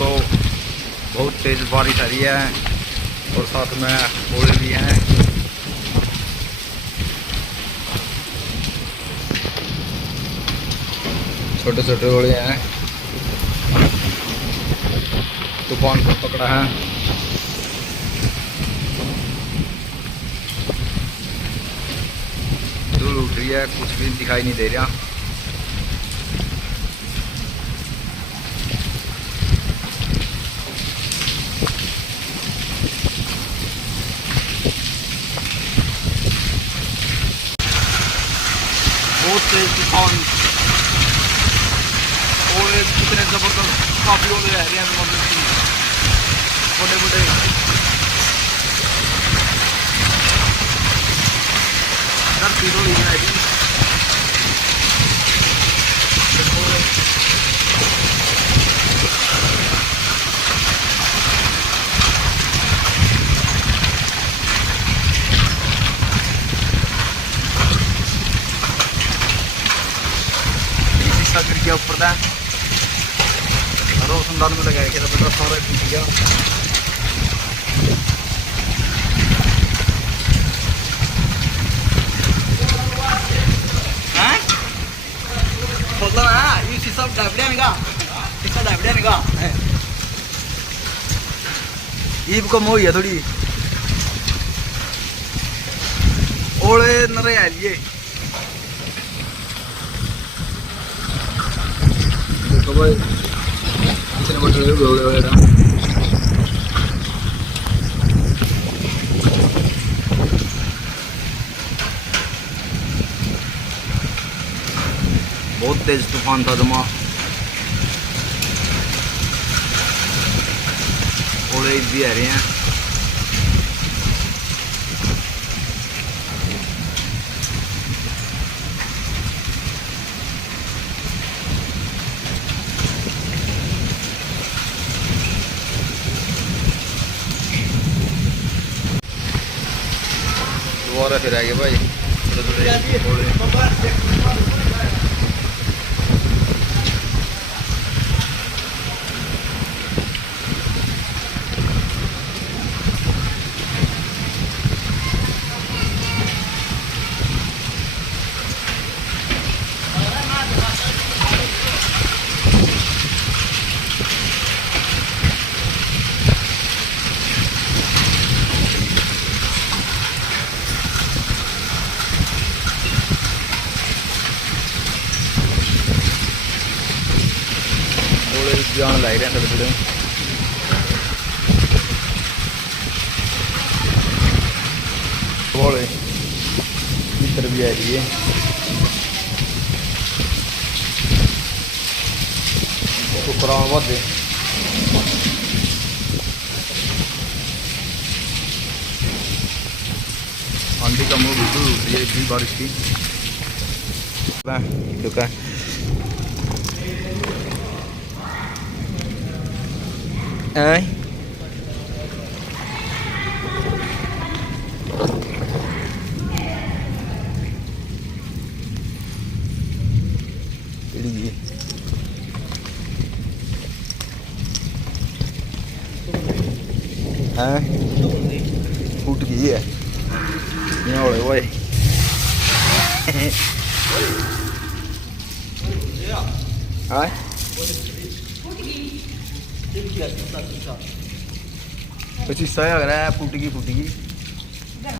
दोस्तों बहुत तेज़ बारिश आ रही है और साथ में ओले भी हैं। छोटे छोटे ओले हैं। तूफान को पकड़ा है। धूल उठ रही है, कुछ भी दिखाई नहीं दे रहा। बहुत तेज तूफान और कितने जबरदस्त काफी ओले रह रहे हैं, मतलब कि बड़े बड़े। धरती तो नहीं है। गिर गया ऊपर था, रोशनदान में लगाया गया बेटा, सारा टूट गया। बोलता ना ये शीशा डाबड़िया निका, शीशा डाबड़िया निका। ईब कम हुई है थोड़ी, ओले नरे आ लिए। भाई कितने बड़े वगैरह बहुत तेज तूफान था धमा। ओले भी आ रहे हैं। दोबारा फिर आगे भाई जान लग रहे हैं थोड़े थोड़े इधर भी आ रही है। ऊपर बहुत आंधी का मुंह बिल्कुल उठ रही है इतनी बारिश की। दुकान ơi cái gì hả? Phút cái gì à? Nhau lại quay. Hả? Cái शीशा है, फूट गई